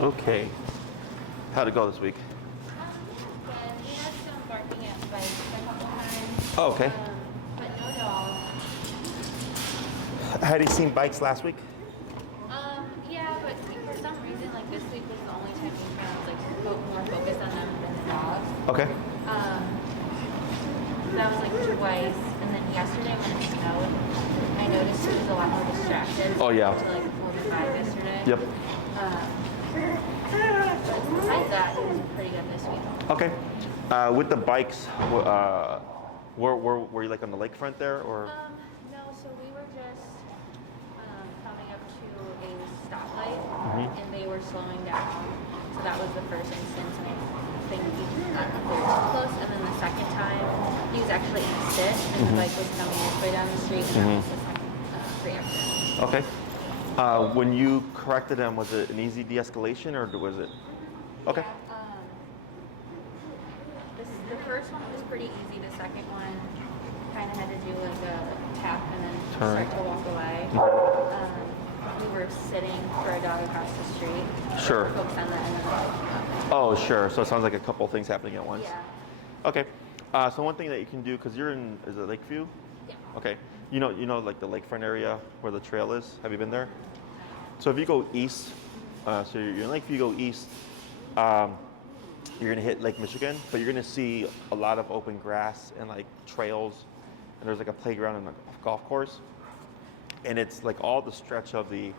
Okay. How'd it go this week? Good. We had some barking at bikes a couple times. Oh, okay. But no dogs. Had he seen bikes last week? Yeah, but for some reason, like this week was the only time we found like more focused on them than the dogs. Okay. That was like twice, and then yesterday when it snowed, I noticed he was a lot more distracted. Oh, yeah. To like 45 yesterday. Yep. But besides that, it was pretty good this week. Okay. With the bikes, were you like on the lakefront there, or? No, so we were just coming up to a stoplight, and they were slowing down. So that was the first instance, and I think he got a little too close. And then the second time, he was actually in a sit, and the bike was coming this way down the street, and that was the second reaction. Okay. When you corrected him, was it an easy de-escalation, or was it? Okay. Yeah, the first one was pretty easy. The second one kind of had to do like a tap and then start to walk away. We were sitting for a dog across the street. Sure. Focused on that and then Oh, sure. So it sounds like a couple things happening at once. yeah. Okay. So one thing that you can do, because you're in, is it Lakeview? Yeah. Okay. You know, like the lakefront area where the trail is. Have you been there? So if you go east, so you're in Lakeview, you go east, you're gonna hit Lake Michigan, but you're gonna see a lot of open grass and like trails, and there's like a playground and a golf course, and it's like all the stretch of the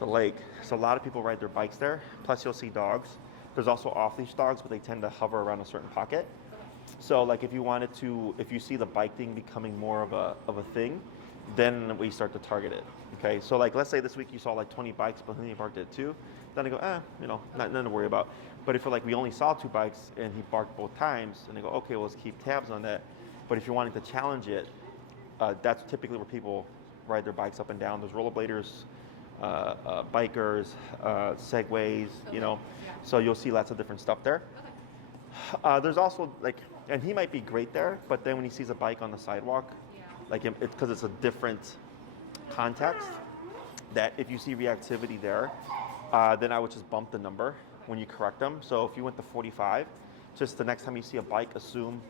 lake. So a lot of people ride their bikes there. Plus you'll see dogs. There's also off-leash dogs, but they tend to hover around a certain pocket. So like if you wanted to, if you see the bike thing becoming more of a thing, then we start to target it. Okay, so like let's say this week you saw like 20 bikes, but then you barked at 2, then I go, nothing to worry about. But if like we only saw 2 bikes and he barked both times, and I go, okay, well let's keep tabs on that. But if you're wanting to challenge it, that's typically where people ride their bikes up and down. There's rollerbladers, bikers, segways, Yeah. so you'll see lots of different stuff there. Okay. There's also like, and he might be great there, but then when he sees a bike on the sidewalk, like it's because it's a different context, that if you see reactivity there, then I would just bump the number when you correct them. So if you went to 45, just the next time you see a bike, assume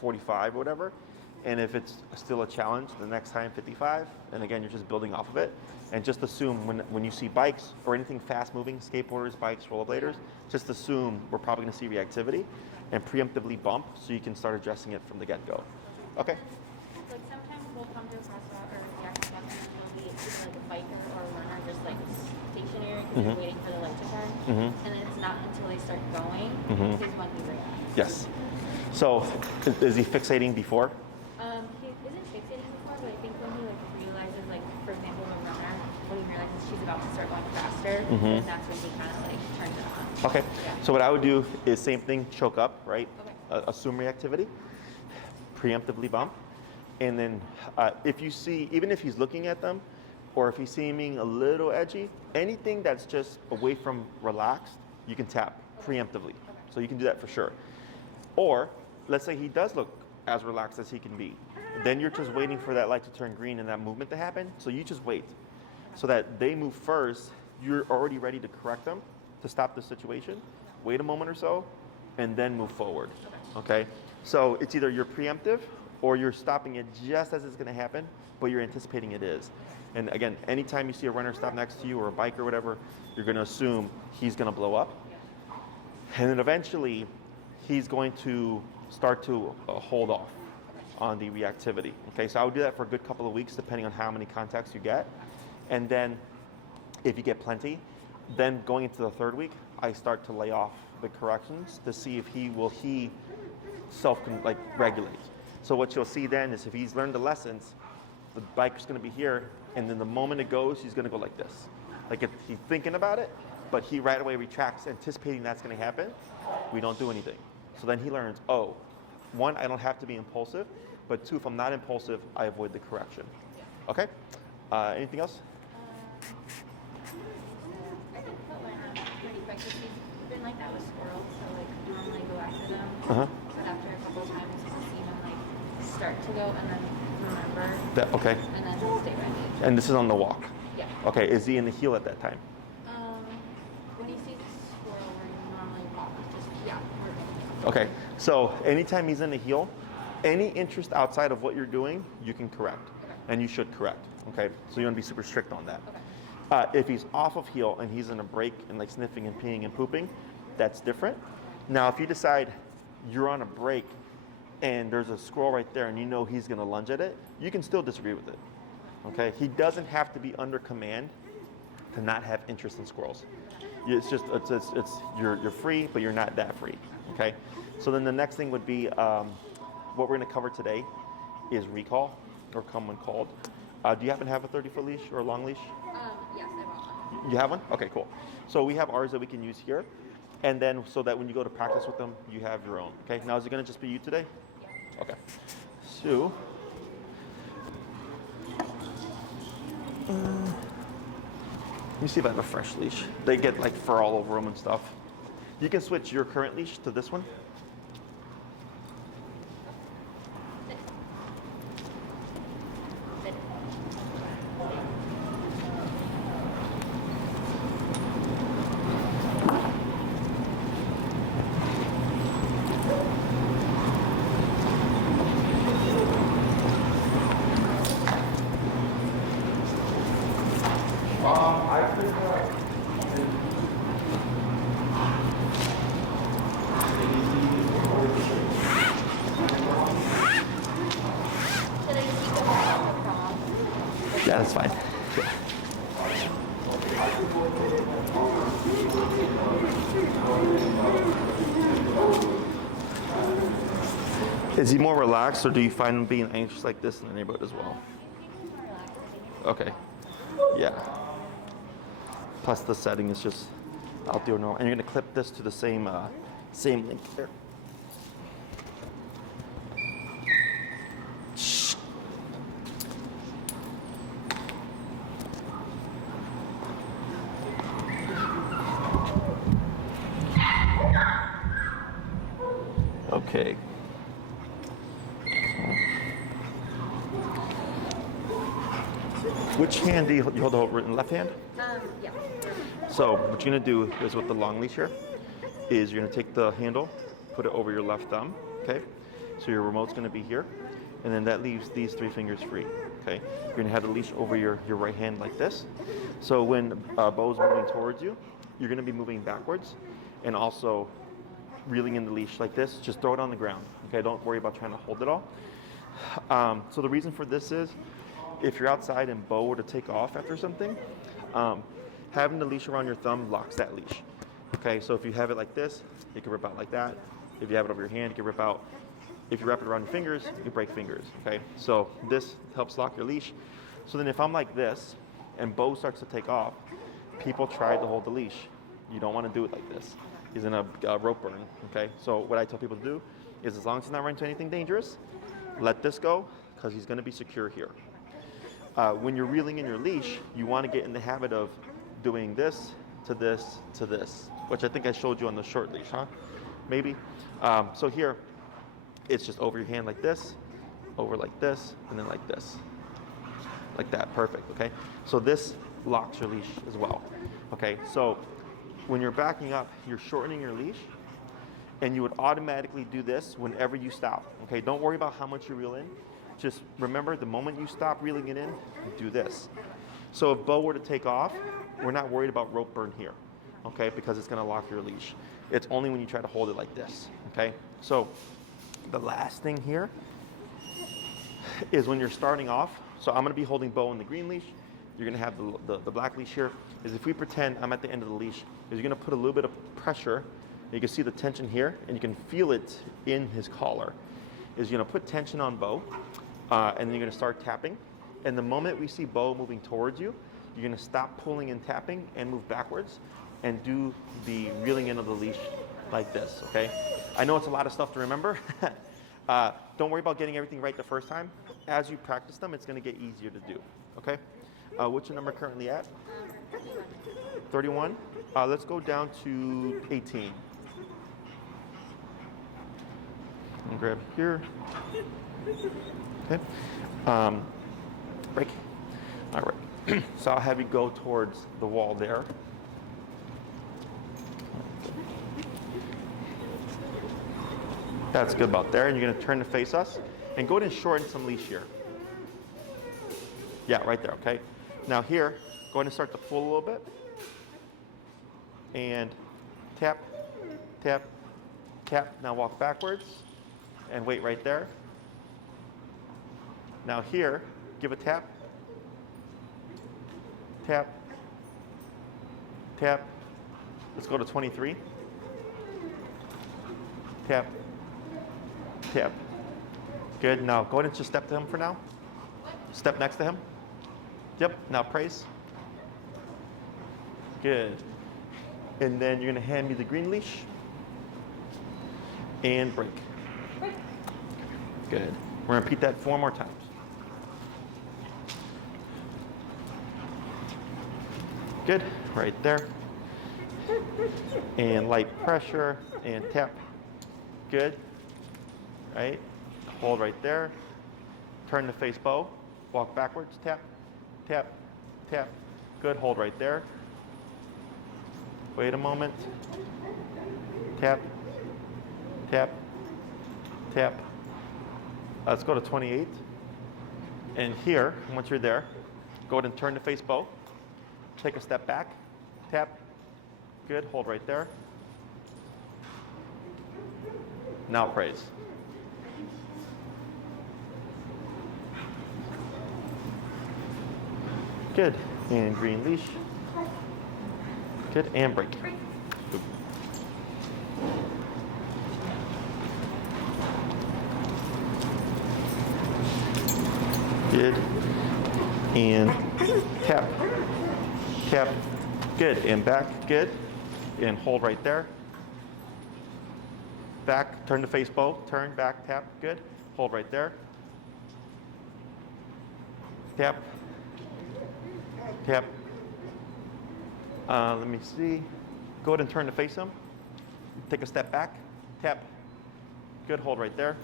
45 or whatever. And if it's still a challenge, the next time 55. And again, you're just building off of it. And just assume when you see bikes or anything fast moving, skateboarders, bikes, rollerbladers, just assume we're probably gonna see reactivity and preemptively bump so you can start addressing it from the get-go. Okay? Like sometimes we'll come to a crosswalk or react and there'll be either like a biker or a runner just like stationary because they're waiting for the light to turn. And then it's not until they start going is when we react. Yes. So is he fixating before? He isn't fixating before, but I think when he like realizes, like for example, the runner, when he realizes she's about to start going faster, then that's when he kind of like turns it on. Okay. Yeah. So what I would do is same thing, choke up, right? Okay. Assume reactivity, preemptively bump, and then if you see, even if he's looking at them, or if he's seeming a little edgy, anything that's just away from relaxed, you can tap preemptively. So you can do that for sure. Or let's say he does look as relaxed as he can be. Then you're just waiting for that light to turn green and that movement to happen. So you just wait. So that they move first, you're already ready to correct them, to stop the situation. Wait a moment or so, and then move forward. Okay? So it's either you're preemptive or you're stopping it just as it's gonna happen, but you're anticipating it is. And again, anytime you see a runner stop next to you or a bike or whatever, you're gonna assume he's gonna blow up. And then eventually, he's going to start to hold off on the reactivity. Okay, so I would do that for a good couple of weeks, depending on how many contacts you get. And then if you get plenty, then going into the 3rd week, I start to lay off the corrections to see if he self-regulate. So what you'll see then is if he's learned the lessons, the bike's gonna be here, and then the moment it goes, he's gonna go like this. Like if he's thinking about it, but he right away retracts, anticipating that's gonna happen, we don't do anything. So then he learns, oh, 1, I don't have to be impulsive, but 2, if I'm not impulsive, I avoid the correction. Okay? Anything else? I think that went on pretty quick. He's been like that with squirrels, so like normally go after them. But after a couple of times, he'll see them like start to go and then remember. Okay. And then he'll stay ready. And this is on the walk? Yeah. Okay, is he in the heel at that time? When he sees Okay, so anytime he's in a heel, any interest outside of what you're doing, you can correct, and you should correct. Okay, so you want to be super strict on that. If he's off of heel and he's in a break and like sniffing and peeing and pooping, that's different. Now, if you decide you're on a break and there's a squirrel right there and you know he's going to lunge at it, you can still disagree with it. Okay, he doesn't have to be under command to not have interest in squirrels. It's just you're free, but you're not that free. Okay, so then the next thing would be what we're going to cover today is recall or come when called. Do you happen to have a 30-foot leash or a long leash? Yes, I bought one. You have one? Okay, cool. So we have ours that we can use here, and then so that when you go to practice with them, you have your own. Okay. Now is it going to just be you today? Yeah. Okay. So. Let me see if I have a fresh leash. They get like fur all over them and stuff. You can switch your current leash to this one. Sit. Sit. Should I keep it on the prom? Yeah, that's fine. Is he more relaxed, or do you find him being anxious like this in the neighborhood as well? Okay. Yeah. Plus the setting is just out there normal. And you're gonna clip this to the same link there. Okay. Which hand do you hold the written left hand? Yeah. So what you're gonna do is with the long leash here, is you're gonna take the handle, put it over your left thumb, okay? So your remote's gonna be here, and then that leaves these 3 fingers free, okay? You're gonna have the leash over your right hand like this. So when Beau's moving towards you, you're gonna be moving backwards, and also reeling in the leash like this. Just throw it on the ground, okay? Don't worry about trying to hold it all. So the reason for this is, if you're outside and Beau were to take off after something, having the leash around your thumb locks that leash. Okay, so if you have it like this, it can rip out like that. If you have it over your hand, it can rip out. If you wrap it around your fingers, you break fingers. Okay, so this helps lock your leash. So then if I'm like this and Beau starts to take off, people try to hold the leash. You don't want to do it like this. He's in a rope burn. Okay, so what I tell people to do is, as long as he's not running into anything dangerous, let this go, because he's going to be secure here. When you're reeling in your leash, you want to get in the habit of doing this to this to this, which I think I showed you on the short leash, huh? Maybe. So here, it's just over your hand like this, over like this, and then like this. Like that, perfect, okay? So this locks your leash as well, okay? So when you're backing up, you're shortening your leash, and you would automatically do this whenever you stop, okay? Don't worry about how much you reel in. Just remember, the moment you stop reeling it in, do this. So if Beau were to take off, we're not worried about rope burn here, okay? Because it's gonna lock your leash. It's only when you try to hold it like this, okay? So the last thing here is when you're starting off. So I'm gonna be holding Beau in the green leash. You're gonna have the black leash here. Is if we pretend I'm at the end of the leash, is you're gonna put a little bit of pressure. You can see the tension here, and you can feel it in his collar. Is you're gonna put tension on Beau, and then you're gonna start tapping. And the moment we see Beau moving towards you, you're gonna stop pulling and tapping and move backwards and do the reeling in of the leash like this, okay? I know it's a lot of stuff to remember. Don't worry about getting everything right the first time. As you practice them, it's gonna get easier to do, okay? What's your number currently at? 31. Let's go down to 18. And grab here. Okay. Break. All right. So I'll have you go towards the wall there. That's good about there. And you're gonna turn to face us and go ahead and shorten some leash here. Yeah, right there, okay? Now here, go ahead and start to pull a little bit. And tap, tap, tap. Now walk backwards and wait right there. Now here, give a tap, tap, tap. Let's go to 23. Tap, tap. Good. Now go ahead and just step to him for now. Step next to him. Yep. Now praise. Good. And then you're going to hand me the green leash. And break. Good. We're going to repeat that 4 more times. Good. Right there. And light pressure and tap. Good. Right. Hold right there. Turn to face Beau. Walk backwards. Tap, tap, tap. Good. Hold right there. Wait a moment. Tap, tap, tap. Let's go to 28. And here, once you're there, go ahead and turn to face Beau. Take a step back. Tap. Good. Hold right there. Now praise. Good. And green leash. Good. And break. Good. And tap. Tap. Good. And back. Good. And hold right there. Back, turn to face Beau. Turn, back, tap. Good. Hold right there. Tap. Tap. Let me see. Go ahead and turn to face him. Take a step back. Tap. Good. Hold right there.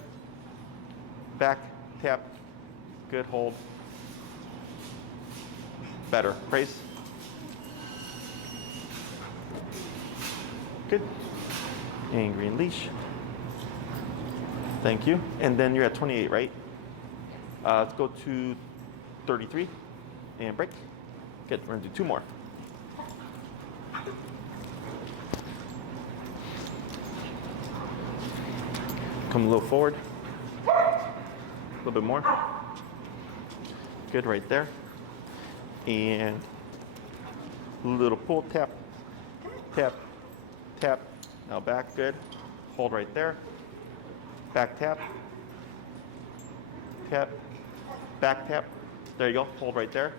Back. Tap. Good. Hold. Better. Praise. Good. And green leash. Thank you. And then you're at 28, right? Let's go to 33 and break. Good. We're going to do 2 more. Come a little forward. A little bit more. Good. Right there. And a little pull. Tap. Tap. Tap. Now back. Good. Hold right there. Back tap. Tap. Back tap. There you go. Hold right there.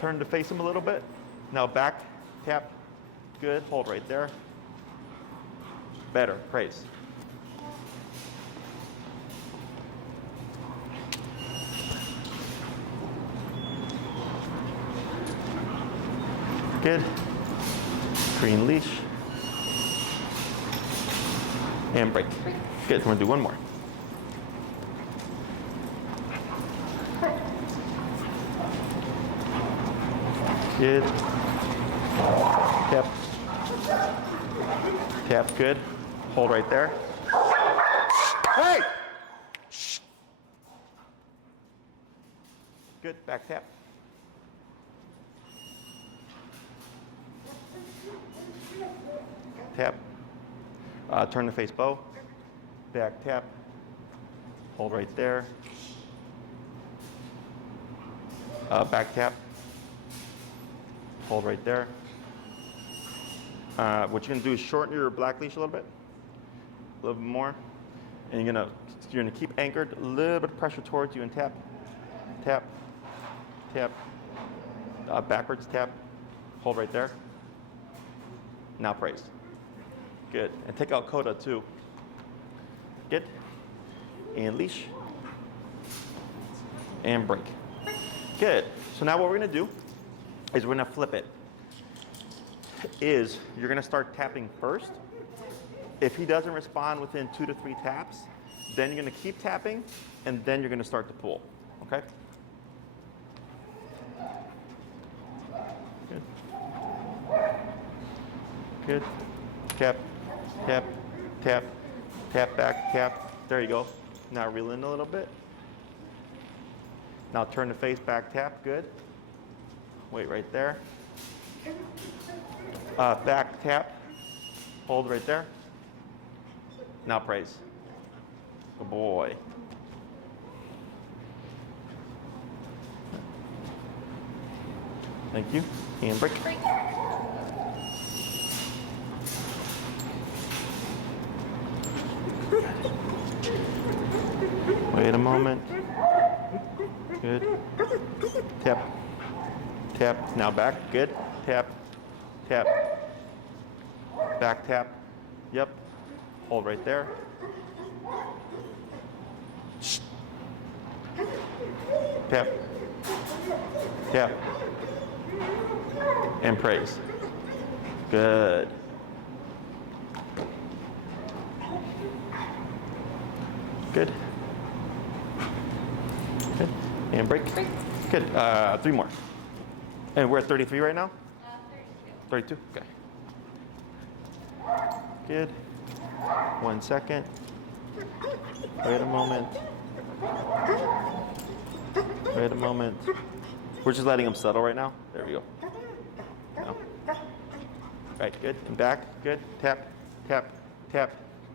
Turn to face him a little bit. Now back tap. Good. Hold right there. Better. Praise. Good. Green leash. And break. Good. We're going to do 1 more. Good. Tap. Tap. Good. Hold right there. Hey! Shh. Good. Back tap. Tap. Turn to face Beau. Back tap. Hold right there. Back tap. Hold right there. What you're gonna do is shorten your black leash a little bit more, and you're gonna keep anchored. A little bit of pressure towards you and tap, tap, tap. Backwards tap. Hold right there. Now praise. Good. And take out coda too. Good. And leash. And break. Good. So now what we're going to do is we're going to flip it. You're going to start tapping first. If he doesn't respond within 2 to 3 taps, then you're going to keep tapping, and then you're going to start to pull. Okay? Good. Good. Tap. tap, tap, tap back, tap. There you go. Now reel in a little bit. Now turn the face back, tap, good. Wait right there. Back tap, hold right there. Now praise. Good boy. Thank you. And break. Break. Wait a moment. Good. Tap. Tap. Now back. Good. Tap. Tap. Back tap. Yep. Hold right there. Shh. Tap. Tap. And praise. Good. Good. Good. And break. Break. Good. 3 more. And we're at 33 right now? 32. 32? Okay. Good. 1 second. Wait a moment. Wait a moment. We're just letting them settle right now. There we go. No. Right, good. And back. Good. Tap, tap, tap,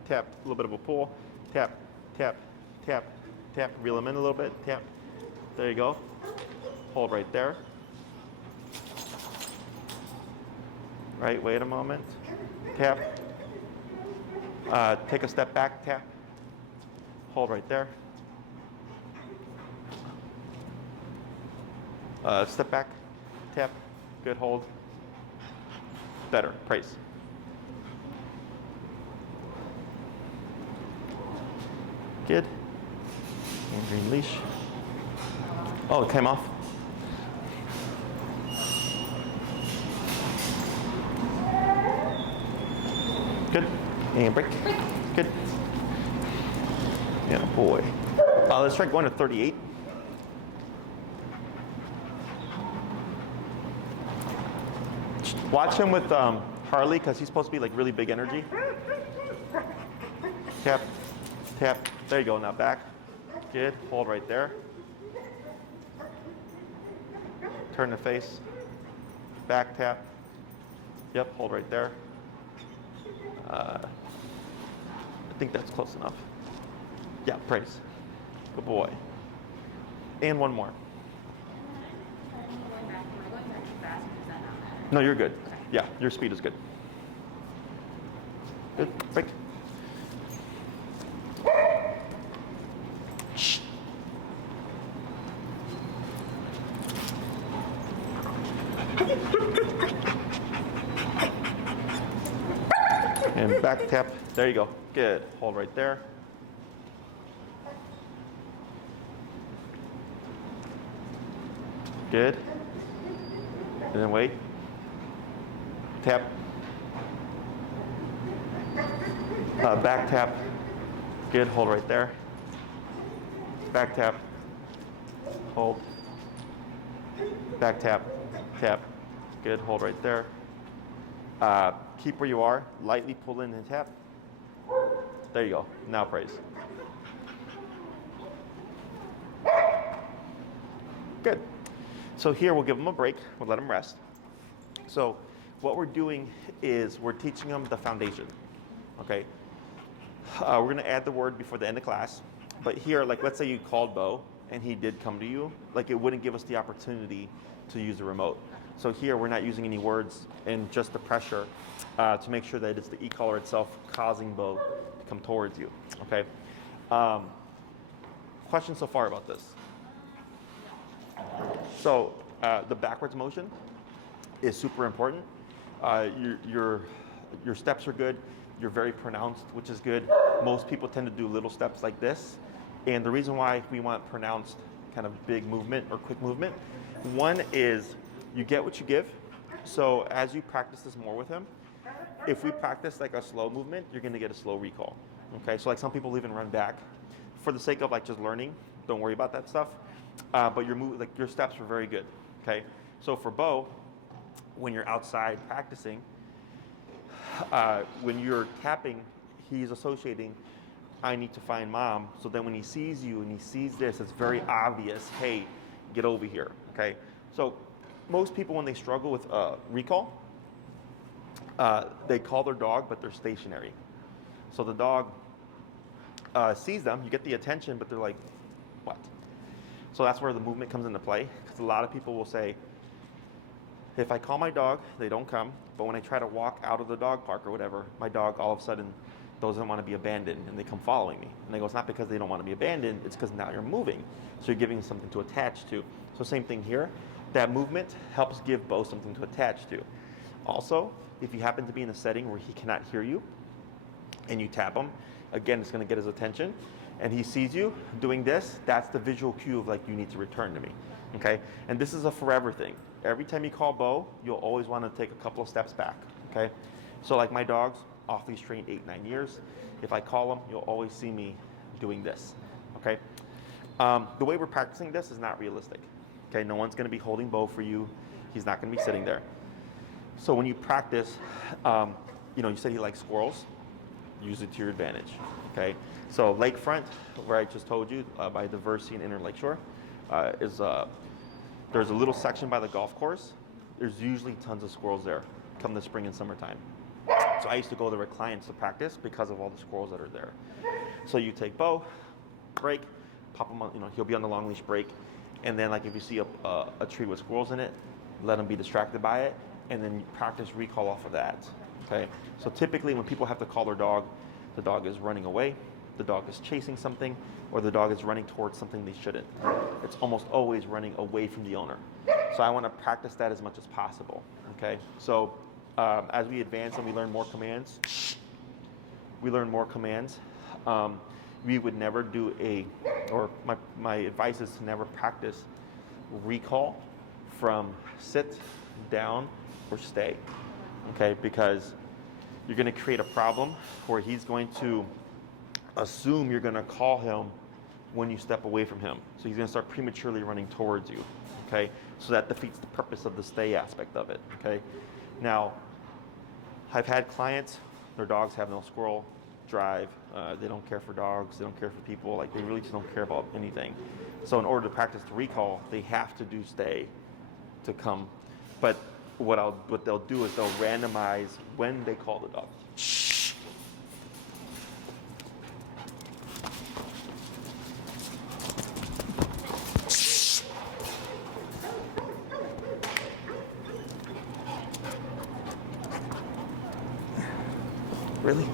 tap. A little bit of a pull. Tap, tap, tap, tap. Reel them in a little bit. Tap. There you go. Hold right there. Right, wait a moment. Tap. Take a step back, tap. Hold right there. Step back, tap. Good, hold. Better, praise. Good. And green leash. Oh, it came off. Good. And break. Good. Yeah, boy. Let's try going to 38. Watch him with Harley because he's supposed to be like really big energy. Tap, tap. There you go. Now back. Good. Hold right there. Turn the face. Back tap. Yep. Hold right there. I think that's close enough. Yeah, praise. Good boy. And one more. Am I going back too fast or does that not matter? No, you're good. Yeah, your speed is good. Good. Break. Shh. And back tap. There you go. Good. Hold right there. Good. And then wait. Tap. Back tap. Good. Hold right there. Back tap. Hold. Back tap. Tap. Good. Hold right there. Keep where you are. Lightly pull in and tap. There you go. Now praise. Good. So here we'll give them a break. We'll let them rest. So what we're doing is we're teaching them the foundation. Okay. We're going to add the word before the end of class. But here, like let's say you called Beau and he did come to you, like it wouldn't give us the opportunity to use the remote. So here we're not using any words and just the pressure to make sure that it's the e-collar itself causing Beau to come towards you. Okay. Questions so far about this? So the backwards motion is super important. Your steps are good. You're very pronounced, which is good. Most people tend to do little steps like this. And the reason why we want pronounced kind of big movement or quick movement, one is you get what you give. So as you practice this more with him, if we practice like a slow movement, you're going to get a slow recall. Okay, so like some people even run back. For the sake of like just learning, don't worry about that stuff. But your steps were very good. Okay, so for Beau, when you're outside practicing, when you're tapping, he's associating, I need to find mom. So then when he sees you and he sees this, it's very obvious, hey, get over here, okay? So most people, when they struggle with recall, they call their dog, but they're stationary. So the dog sees them, you get the attention, but they're like, what? So that's where the movement comes into play, because a lot of people will say, if I call my dog, they don't come, but when I try to walk out of the dog park or whatever, my dog all of a sudden doesn't want to be abandoned, and they come following me. And they go, it's not because they don't want to be abandoned, it's because now you're moving. So you're giving them something to attach to. So same thing here, that movement helps give Beau something to attach to. Also, if you happen to be in a setting where he cannot hear you, and you tap him, again, it's going to get his attention, and he sees you doing this, that's the visual cue of like, you need to return to me, okay? And this is a forever thing. Every time you call Beau, you'll always want to take a couple of steps back, okay? So like my dogs, off leash trained 8-9 years. If I call them, you'll always see me doing this, okay? The way we're practicing this is not realistic, okay? No one's going to be holding Beau for you. He's not going to be sitting there. So when you practice, you said he likes squirrels. Use it to your advantage, okay? So lakefront, where I just told you, by Diversity and Inner Lakeshore, there's a little section by the golf course. There's usually tons of squirrels there come the spring and summertime. So I used to go there with clients to practice because of all the squirrels that are there. So you take Beau, break, pop him on, he'll be on the long leash break, and then like if you see a tree with squirrels in it, let him be distracted by it, and then you practice recall off of that, okay? So typically when people have to call their dog, the dog is running away, the dog is chasing something, or the dog is running towards something they shouldn't. It's almost always running away from the owner. So I want to practice that as much as possible, okay? So as we advance and we learn more commands, we would never do my advice is to never practice recall from sit, down, or stay, okay? Because you're going to create a problem where he's going to assume you're going to call him when you step away from him. So he's going to start prematurely running towards you, okay? So that defeats the purpose of the stay aspect of it, okay? Now, I've had clients, their dogs have no squirrel drive. They don't care for dogs. They don't care for people. Like, they really just don't care about anything. So in order to practice the recall, they have to do stay to come. But what they'll do is they'll randomize when they call the dog. Really?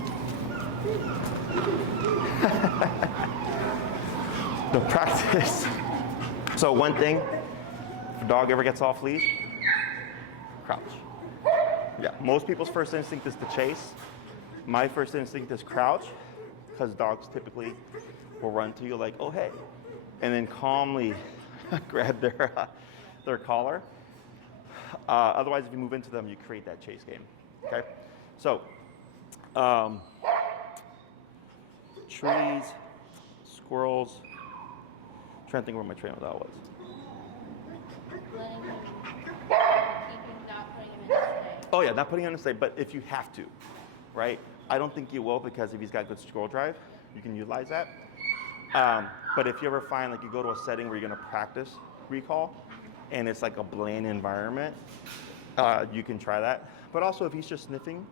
The practice. So one thing, if a dog ever gets off leash, crouch. Yeah, most people's first instinct is to chase. My first instinct is crouch, because dogs typically will run to you like, oh hey, and then calmly grab their collar. Otherwise, if you move into them, you create that chase game, okay? So, trees, squirrels. I'm trying to think where my train of thought was. Letting him, not putting him in a stay. Oh yeah, not putting him in a stay, but if you have to, right? I don't think you will, because if he's got good squirrel drive, you can utilize that. But if you ever find like you go to a setting where you're gonna practice recall, and it's like a bland environment, you can try that. But also if he's just sniffing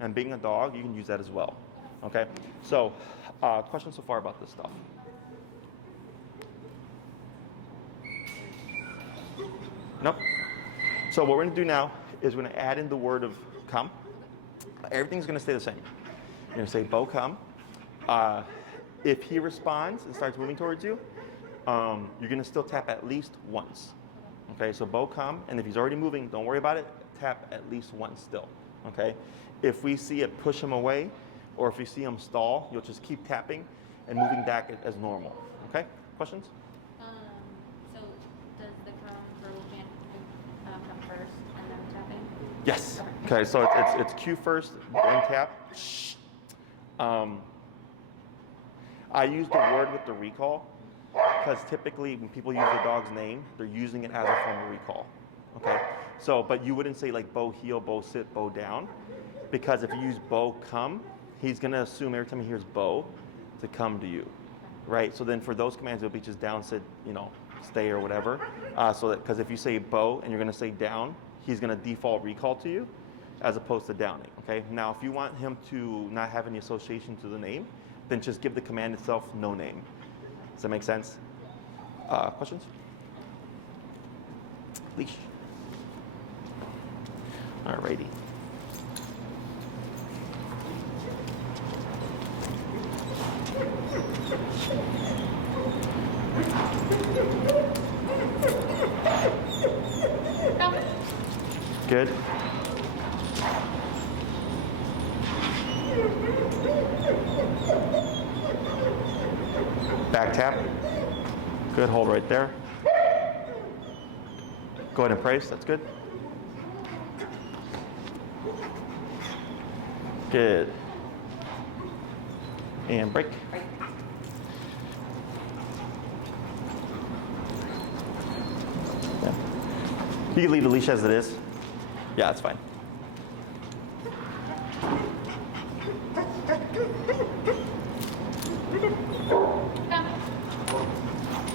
and being a dog, you can use that as well, okay? So, questions so far about this stuff? Nope. So what we're gonna do now is we're gonna add in the word of come. Everything's gonna stay the same. You're gonna say, Beau, come. If he responds and starts moving towards you, you're gonna still tap at least once. Okay, so Beau, come, and if he's already moving, don't worry about it, tap at least once still, okay? If we see it push him away, or if you see him stall, you'll just keep tapping and moving back as normal, okay? Questions? So does the come verbal chant come first and then tapping? Yes. Okay, so it's cue first, then tap. I use the word with the recall, because typically when people use the dog's name, they're using it as a form of recall. Okay? So, but you wouldn't say like Beau heel, Beau sit, Beau down. Because if you use Beau, come, he's gonna assume every time he hears Beau to come to you, right? So then for those commands, it'll be just down, sit, stay or whatever. So that, because if you say Beau and you're gonna say down, he's gonna default recall to you as opposed to downing, okay? Now, if you want him to not have any association to the name, then just give the command itself no name. Does that make sense? Questions? Leash. Alrighty. Good. Back tap. Good, hold right there. Go ahead and praise, that's good. Good. And break. Yeah. You can leave the leash as it is. Yeah, that's fine.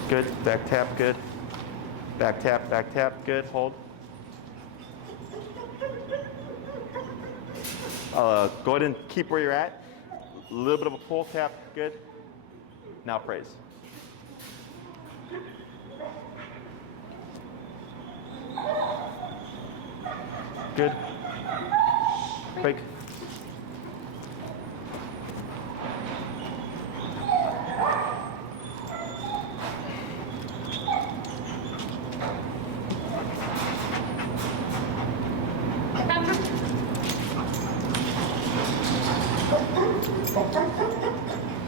Good, back tap, good. Back tap, good, hold. Go ahead and keep where you're at. A little bit of a pull, tap, good. Now praise. Good. Break.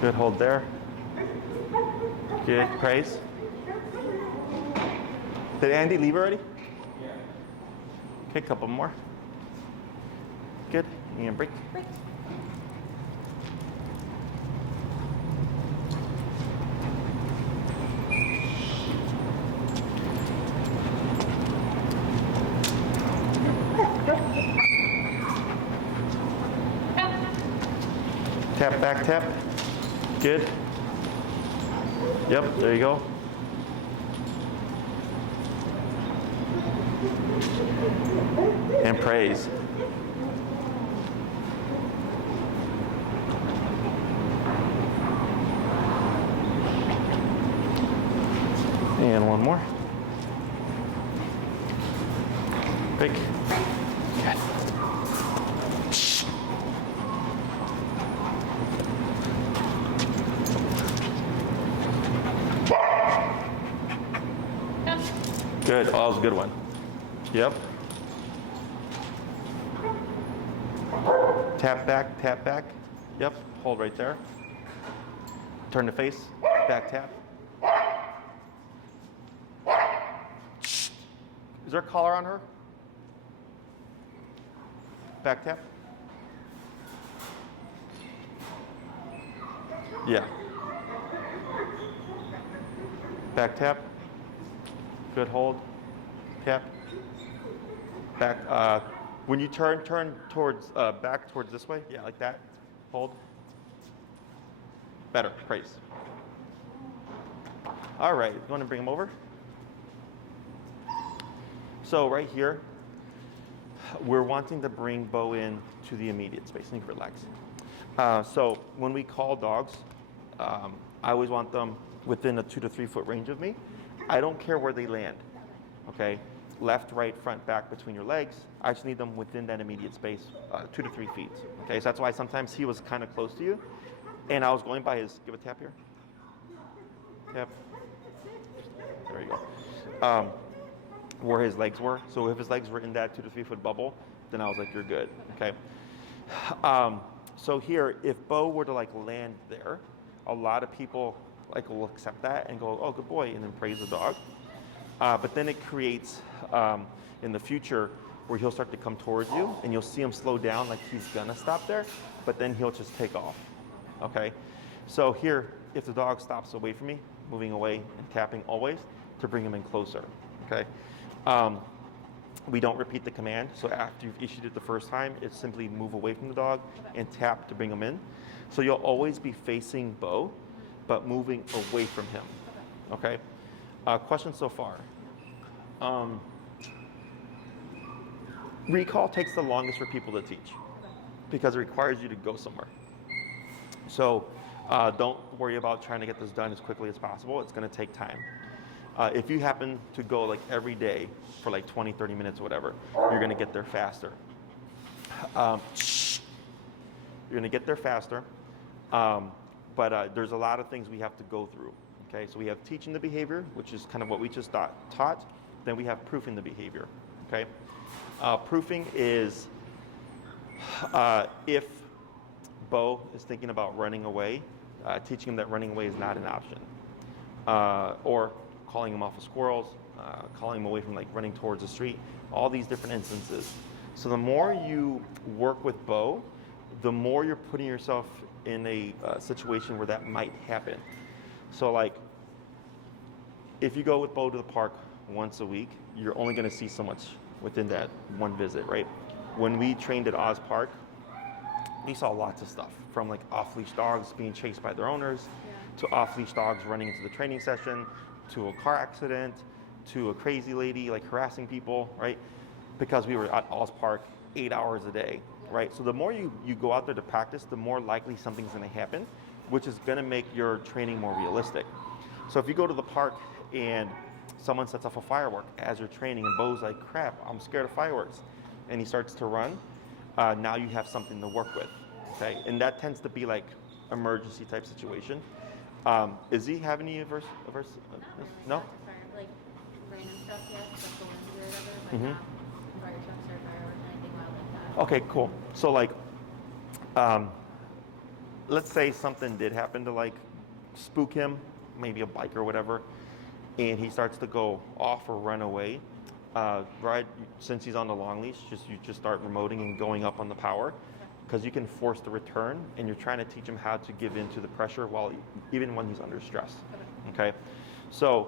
Good, hold there. Good, praise. Did Andy leave already? Yeah. Okay, a couple more. Good, and break. Break. Tap, back tap. Good. Yep, there you go. And praise. And one more. Break. Good. Good. Oh, that was a good one. Yep. Tap back. Yep. Hold right there. Turn to face. Back tap. Is there a collar on her? Back tap. Yeah. Back tap. Good, hold. Tap. Back. When you turn towards back towards this way. Yeah, like that. Hold. Better. Praise. All right. You want to bring him over? So right here, we're wanting to bring Beau in to the immediate space. You can relax. So when we call dogs, I always want them within a 2 to 3 foot range of me. I don't care where they land, okay? Left, right, front, back, between your legs. I just need them within that immediate space, 2 to 3 feet, okay? So that's why sometimes he was kind of close to you, and I was going by his, give a tap here. Tap. There you go. Where his legs were. So if his legs were in that 2 to 3 foot bubble, then I was like, you're good, okay? So here, if Beau were to like land there, a lot of people like will accept that and go, oh, good boy, and then praise the dog. But then it creates, in the future, where he'll start to come towards you, and you'll see him slow down like he's gonna stop there, but then he'll just take off, okay? So here, if the dog stops away from me, moving away and tapping always to bring him in closer, okay? We don't repeat the command. So after you've issued it the first time, it's simply move away from the dog and tap to bring him in. So you'll always be facing Beau, but moving away from him. Okay? Questions so far? Recall takes the longest for people to teach because it requires you to go somewhere. So don't worry about trying to get this done as quickly as possible. It's going to take time. If you happen to go like every day for like 20, 30 minutes or whatever, you're going to get there faster. You're going to get there faster, but there's a lot of things we have to go through. Okay, so we have teaching the behavior, which is kind of what we just taught. Then we have proofing the behavior. Okay, proofing is if Beau is thinking about running away, teaching him that running away is not an option, or calling him off of squirrels, calling him away from like running towards the street, all these different instances. So the more you work with Beau, the more you're putting yourself in a situation where that might happen. So like, if you go with Beau to the park once a week, you're only going to see so much within that one visit, right? When we trained at Oz Park, we saw lots of stuff, from like off-leash dogs being chased by their owners, to off-leash dogs running into the training session, to a car accident, to a crazy lady like harassing people, right? Because we were at Oz Park 8 hours a day, right? So the more you go out there to practice, the more likely something's going to happen, which is going to make your training more realistic. So if you go to the park and someone sets off a firework as you're training and Beau's like, crap, I'm scared of fireworks, and he starts to run, now you have something to work with, okay? And that tends to be like emergency type situation. Is he have any averse? No? Like random stuff, yes, like the ones or whatever, but not fire trucks or fireworks or anything wild like that. Okay, cool. So like, let's say something did happen to like spook him, maybe a bike or whatever, and he starts to go off or run away. Right, since he's on the long leash, you just start remoting and going up on the power, because you can force the return, and you're trying to teach him how to give in to the pressure while even when he's under stress. Okay, so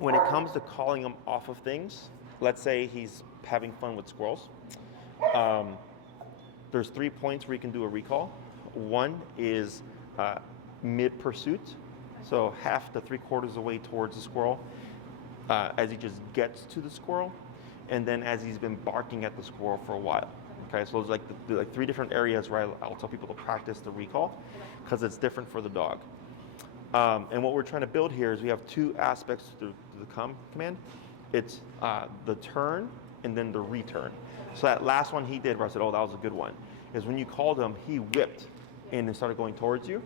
when it comes to calling him off of things, let's say he's having fun with squirrels. There's 3 points where you can do a recall. One is mid-pursuit, so half to 3/4 of the way towards the squirrel, as he just gets to the squirrel, and then as he's been barking at the squirrel for a while. Okay, so there's like 3 different areas where I'll tell people to practice the recall, because it's different for the dog. And what we're trying to build here is we have 2 aspects to the come command. It's the turn and then the return. So that last one he did where I said, oh, that was a good one, is when you called him, he whipped in and started going towards you.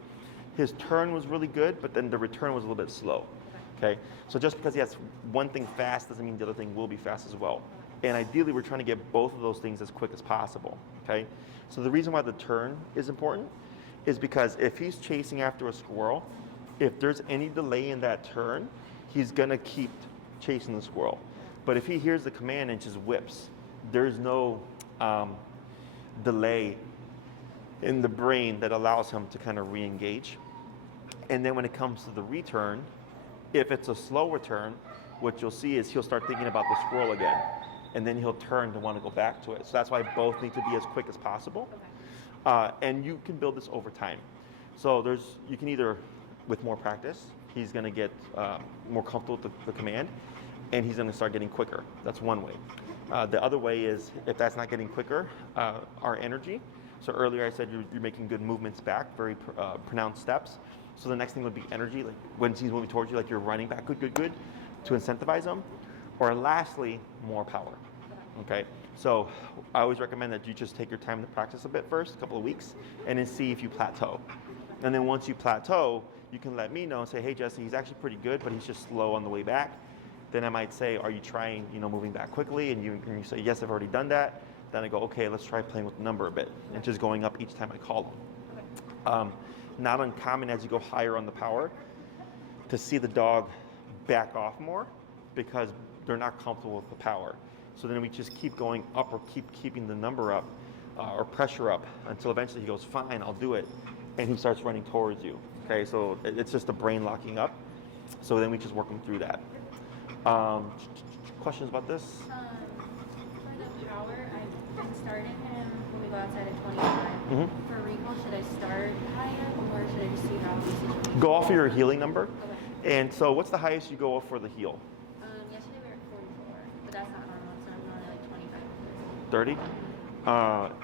His turn was really good, but then the return was a little bit slow. Okay, so just because he has one thing fast doesn't mean the other thing will be fast as well. And ideally, we're trying to get both of those things as quick as possible. Okay, so the reason why the turn is important is because if he's chasing after a squirrel, if there's any delay in that turn, he's gonna keep chasing the squirrel. But if he hears the command and just whips, there's no delay in the brain that allows him to kind of re-engage. And then when it comes to the return, if it's a slow return, what you'll see is he'll start thinking about the squirrel again, and then he'll turn to want to go back to it. So that's why both need to be as quick as possible. And you can build this over time. So you can either, with more practice, he's going to get more comfortable with the command, and he's going to start getting quicker. That's one way. The other way is, if that's not getting quicker, our energy. So earlier I said you're making good movements back, very pronounced steps. So the next thing would be energy, like when he's moving towards you, like you're running back, good, to incentivize him. Or lastly, more power. Okay, so I always recommend that you just take your time to practice a bit first, a couple of weeks, and then see if you plateau. And then once you plateau, you can let me know and say, hey Jesse, he's actually pretty good, but he's just slow on the way back. Then I might say, are you trying, moving back quickly? And you say, yes, I've already done that. Then I go, okay, let's try playing with the number a bit, and just going up each time I call him. Not uncommon as you go higher on the power to see the dog back off more because they're not comfortable with the power. So then we just keep going up or keeping the number up or pressure up until eventually he goes, fine, I'll do it. And he starts running towards you. Okay, so it's just the brain locking up. So then we just work him through that. questions about this? For the power, I've been starting him when we go outside at 25. Mm-hmm. For recall, should I start higher or should I just see how the situation Go off of your healing number. Okay. And so what's the highest you go off for the heal? Yesterday we were at 44, but that's not normal, so I'm normally like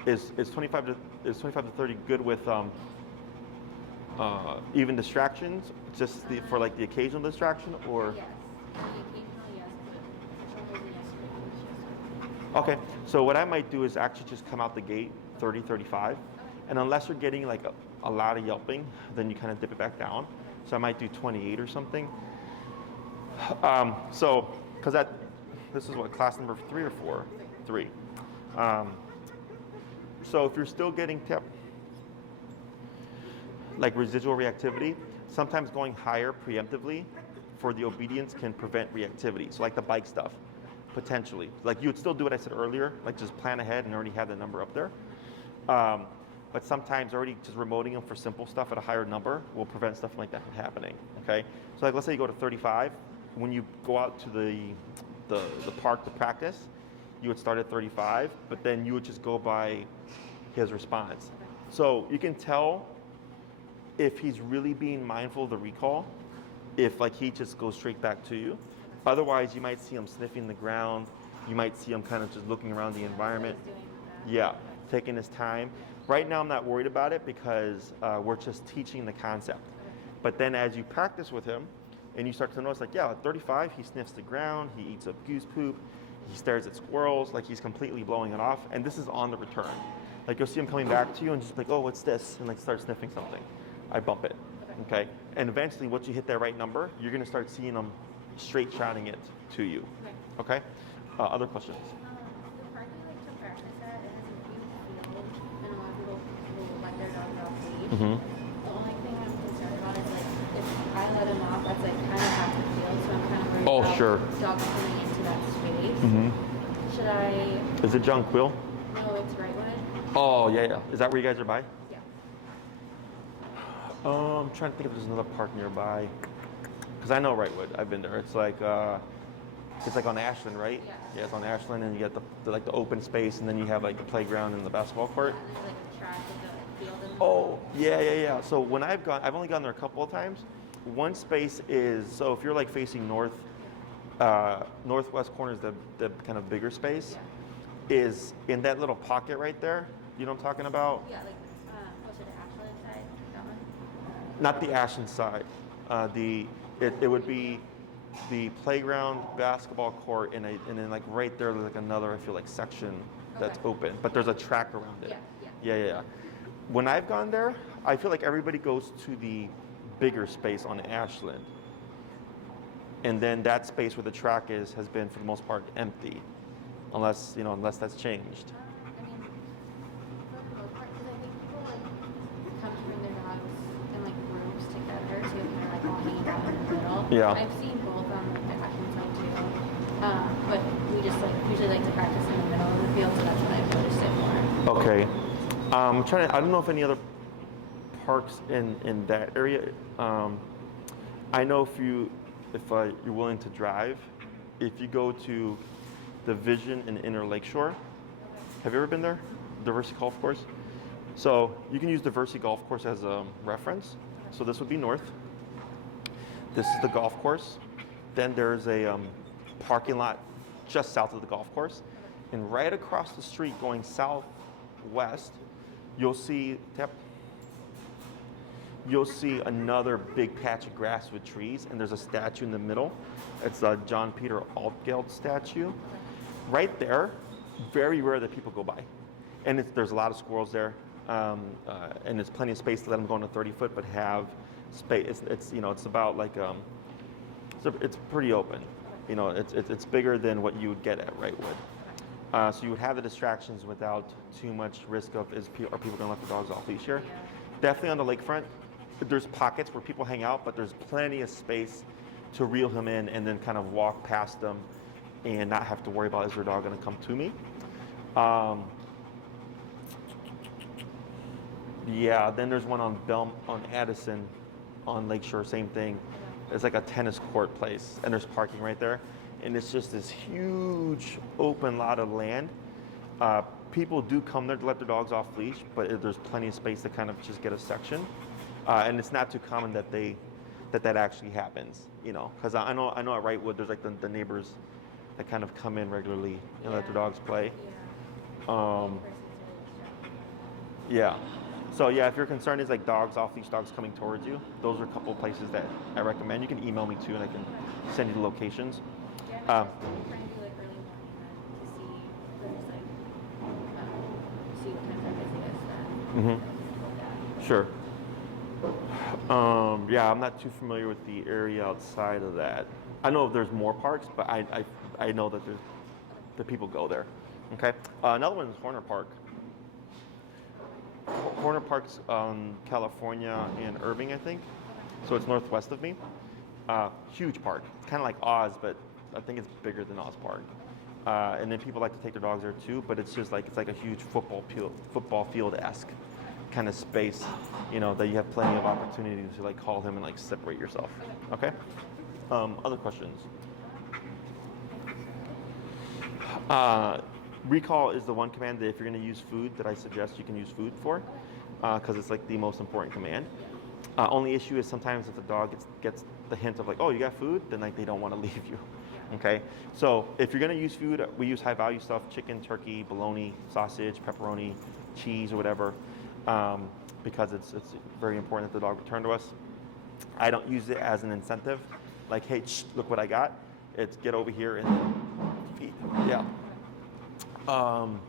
25. 30? Is 25 to 30 good with even distractions, just for like the occasional distraction, or? Yes. The occasional, yes, but for some reason yesterday was just... Okay, so what I might do is actually just come out the gate 30, 35, Okay. and unless you're getting like a lot of yelping, then you kind of dip it back down. So I might do 28 or something. So, because this is what, class number 3 or 4? 3. So if you're still getting like residual reactivity, sometimes going higher preemptively for the obedience can prevent reactivity. So like the bike stuff, potentially. Like you would still do what I said earlier, like just plan ahead and already have the number up there. But sometimes already just remoting them for simple stuff at a higher number will prevent stuff like that from happening, okay? So like let's say you go to 35, when you go out to the park to practice, you would start at 35, but then you would just go by his response. So you can tell if he's really being mindful of the recall, if like he just goes straight back to you. Otherwise, you might see him sniffing the ground. You might see him kind of just looking around the environment. Yeah, taking his time. Right now, I'm not worried about it because we're just teaching the concept. But then as you practice with him and you start to notice like, yeah, at 35, he sniffs the ground, he eats up goose poop, he stares at squirrels, like he's completely blowing it off. And this is on the return. Like you'll see him coming back to you and just like, oh, what's this? And like start sniffing something. I bump it, okay? And eventually, once you hit that right number, you're gonna start seeing them straight shouting it to you, okay? Other questions? The park we like to practice at, it has a huge field, and a lot of people will let their dogs off leash. The only thing I'm concerned about is like, if I let him off, that's like kind of half the field, so I'm kind of worried about dogs coming into that space. Should I? Is it John Quill? No, it's Rightwood. Oh, yeah. Is that where you guys are by? Yeah. I'm trying to think if there's another park nearby. Because I know Wrightwood. I've been there. It's like on Ashland, right? Yeah, it's on Ashland, and you get the open space, and then you have like the playground and the basketball court. Yeah, and there's like a track with a field in the Oh, yeah. So when I've only gone there a couple of times. One space is, so if you're like facing north, northwest corner is the kind of bigger space, is in that little pocket right there. You know what I'm talking about? Yeah, like closer to Ashland side, that one? Not the Ashland side. It would be the playground, basketball court, and then like right there, there's like another, I feel like, section that's open, but there's a track around it. Yeah. When I've gone there, I feel like everybody goes to the bigger space on Ashland, and then that space where the track has been for the most part empty, unless that's changed. I mean, for the most part, because I think people like come to bring their dogs in like groups together too, and they're like all hanging out in the middle. Yeah. I've seen both on like the Ashland side too, but we just like usually like to practice in the middle of the field, so that's what I've noticed it more. Okay. I don't know if any other parks in that area. I know if you're willing to drive, if you go to the Vision in Inner Lakeshore. Have you ever been there? Diversity Golf Course. So you can use Diversity Golf Course as a reference. So this would be north. This is the golf course. Then there's a parking lot just south of the golf course. And right across the street going southwest, you'll see another big patch of grass with trees, and there's a statue in the middle. It's a John Peter Altgeld statue. Right there, very rare that people go by. And there's a lot of squirrels there, and there's plenty of space to let them go into 30 foot, but have space. It's about like, it's pretty open. It's bigger than what you would get at Wrightwood. So you would have the distractions without too much risk of, are people going to let the dogs off leash here? Yeah. Definitely on the lakefront, there's pockets where people hang out, but there's plenty of space to reel him in and then kind of walk past them and not have to worry about, is their dog going to come to me? Yeah, then there's one on Addison on Lakeshore, same thing. It's like a tennis court place, and there's parking right there. and it's just this huge open lot of land. People do come there to let their dogs off leash, but there's plenty of space to kind of just get a section, and it's not too common that that actually happens, you know, because I know at Wrightwood there's like the neighbors that kind of come in regularly and let their dogs play. Yeah. So yeah, if your concern is like dogs, off-leash dogs coming towards you, those are a couple of places that I recommend. You can email me too, and I can send you the locations. Yeah, I'm trying to do like early morning to see who's like, see what kind of service it is. Sure. Yeah, I'm not too familiar with the area outside of that. I know there's more parks, but I know that the people go there. Okay. Another one is Horner Park. Horner Park's California in Irving, I think. So it's northwest of me. Huge park. It's kind of like Oz, but I think it's bigger than Oz Park. And then people like to take their dogs there too, but it's like a huge football field-esque kind of space, you know, that you have plenty of opportunities to like call him and like separate yourself. Okay. Other questions? Recall is the one command that if you're going to use food that I suggest you can use food for, because it's like the most important command. Only issue is sometimes if the dog gets the hint of like, oh, you got food, then like they don't want to leave you. Okay, so if you're going to use food, we use high value stuff: chicken, turkey, bologna, sausage, pepperoni, cheese, or whatever, because it's very important that the dog return to us. I don't use it as an incentive, like, hey, look what I got. It's get over here and feed. Yeah. Trying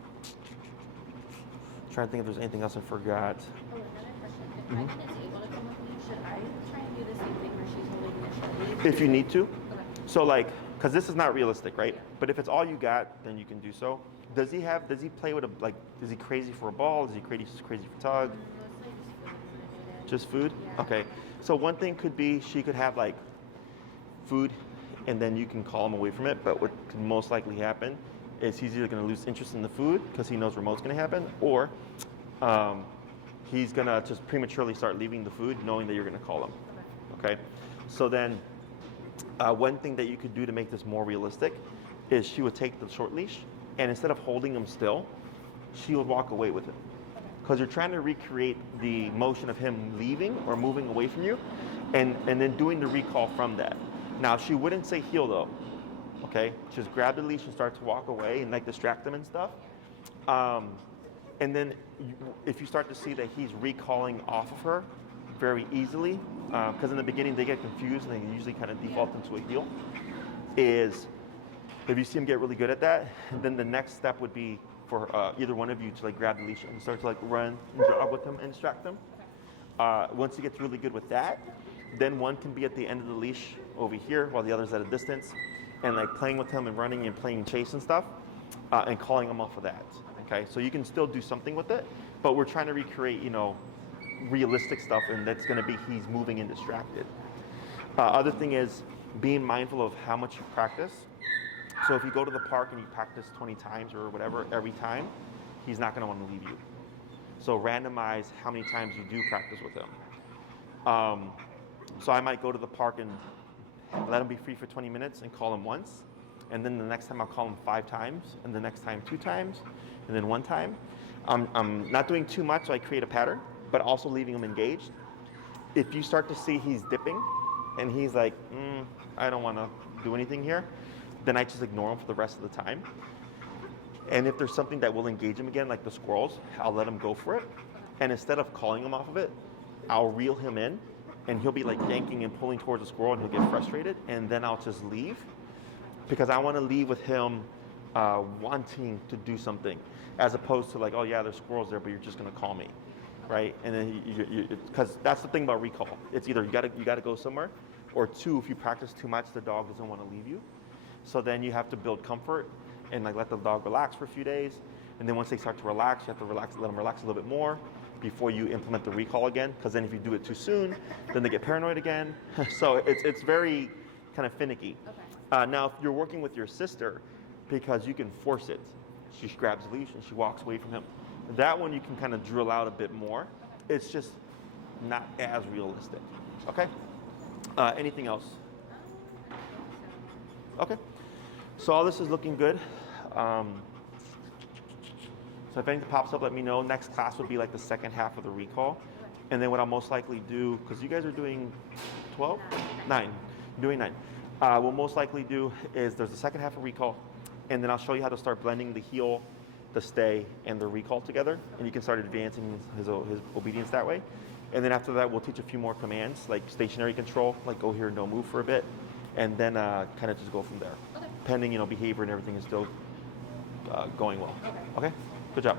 to think if there's anything else I forgot. Oh, another question. If my kid is able to come with me, should I try and do the same thing where she's holding the shit? If you need to. Okay. So like, because this is not realistic, right? But if it's all you got, then you can do so. Does he play with is he crazy for a ball? Is he crazy for tug? Just food? Yeah. Okay. So one thing could be she could have like food and then you can call him away from it. But what could most likely happen is he's either going to lose interest in the food because he knows remote's going to happen, or he's going to just prematurely start leaving the food knowing that you're going to call him. Okay? So then one thing that you could do to make this more realistic is she would take the short leash and instead of holding him still, she would walk away with him. Because you're trying to recreate the motion of him leaving or moving away from you and then doing the recall from that. Now, she wouldn't say heel though. Okay, just grab the leash and start to walk away and like distract them and stuff. And then if you start to see that he's recalling off of her very easily, because in the beginning they get confused and they usually kind of default into a heel, is if you see him get really good at that, then the next step would be for either one of you to like grab the leash and start to like run and jog with him and distract them. Once he gets really good with that, then one can be at the end of the leash over here while the other's at a distance and like playing with him and running and playing chase and stuff and calling him off of that. Okay, so you can still do something with it, but we're trying to recreate, you know, realistic stuff, and that's going to be he's moving and distracted. Other thing is being mindful of how much you practice. So if you go to the park and you practice 20 times or whatever every time, he's not going to want to leave you. So randomize how many times you do practice with him. So I might go to the park and let him be free for 20 minutes and call him once. And then the next time I'll call him 5 times, and the next time 2 times, and then 1 time. I'm not doing too much, so I create a pattern, but also leaving him engaged. If you start to see he's dipping and he's like, I don't want to do anything here, then I just ignore him for the rest of the time. And if there's something that will engage him again, like the squirrels, I'll let him go for it. And instead of calling him off of it, I'll reel him in, and he'll be like yanking and pulling towards the squirrel, and he'll get frustrated, and then I'll just leave, because I want to leave with him wanting to do something, as opposed to like, oh yeah, there's squirrels there, but you're just going to call me, right? And then because that's the thing about recall. It's either you got to go somewhere, or 2, if you practice too much, the dog doesn't want to leave you. So then you have to build comfort and like let the dog relax for a few days, and then once they start to relax, you have to let them relax a little bit more before you implement the recall again. Because then if you do it too soon, then they get paranoid again. So it's very kind of finicky. Okay. Now, if you're working with your sister, because you can force it, she grabs the leash and she walks away from him. That one you can kind of drill out a bit more. It's just not as realistic. Okay. Anything else? Okay. So all this is looking good. So if anything pops up, let me know. Next class would be like the second half of the recall. And then what I'll most likely do, because you guys are doing 12? 9. Doing 9. We'll most likely do is there's the second half of recall, and then I'll show you how to start blending the heel, the stay, and the recall together. And you can start advancing his obedience that way. And then after that, we'll teach a few more commands, like stationary control, like go here and don't move for a bit. And then kind of just go from there. Okay. Pending, behavior and everything is still going well. Okay? Good job.